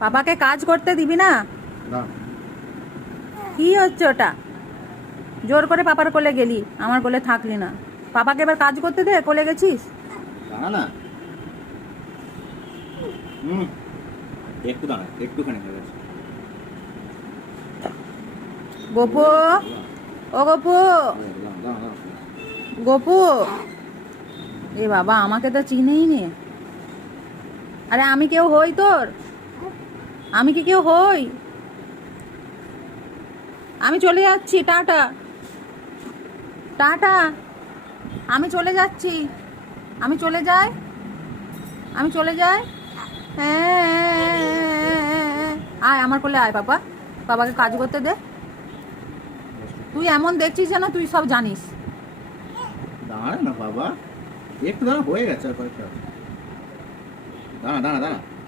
পাপাকে কাজ করতে দিবি না? না কি হচ্ছে ওটা? জোর করে পাপার কোলে গেলি, আমার কোলে থাকলি না। পাপাকে এবার কাজ করতে দে, কোলে গেছিস। দাঁড়া না। একটু দাঁড়া, একটুখানি হয়ে গেছে। গোপু, ও গোপু, দাঁড়া। গোপু। এ বাবা, আমাকে তো চিনেই নে। আরে আমি কেউ হই তোর? আমি কি কেউ হই? আমি চলে যাচ্ছি, টাটা টাটা। আমি চলে যাচ্ছি, আমি চলে যাই, আমি চলে যাই। হ্যাঁ, আয় আমার কোলে আয় পাপা, বাবাকে কাজ করতে দে। তুই এমন দেখছিস যেন তুই সব জানিস। দাঁড়া না বাবা, একটু দাঁড়া, হয়ে গেছে আর কয়েকটা। দাঁড়া দাঁড়া দাঁড়া।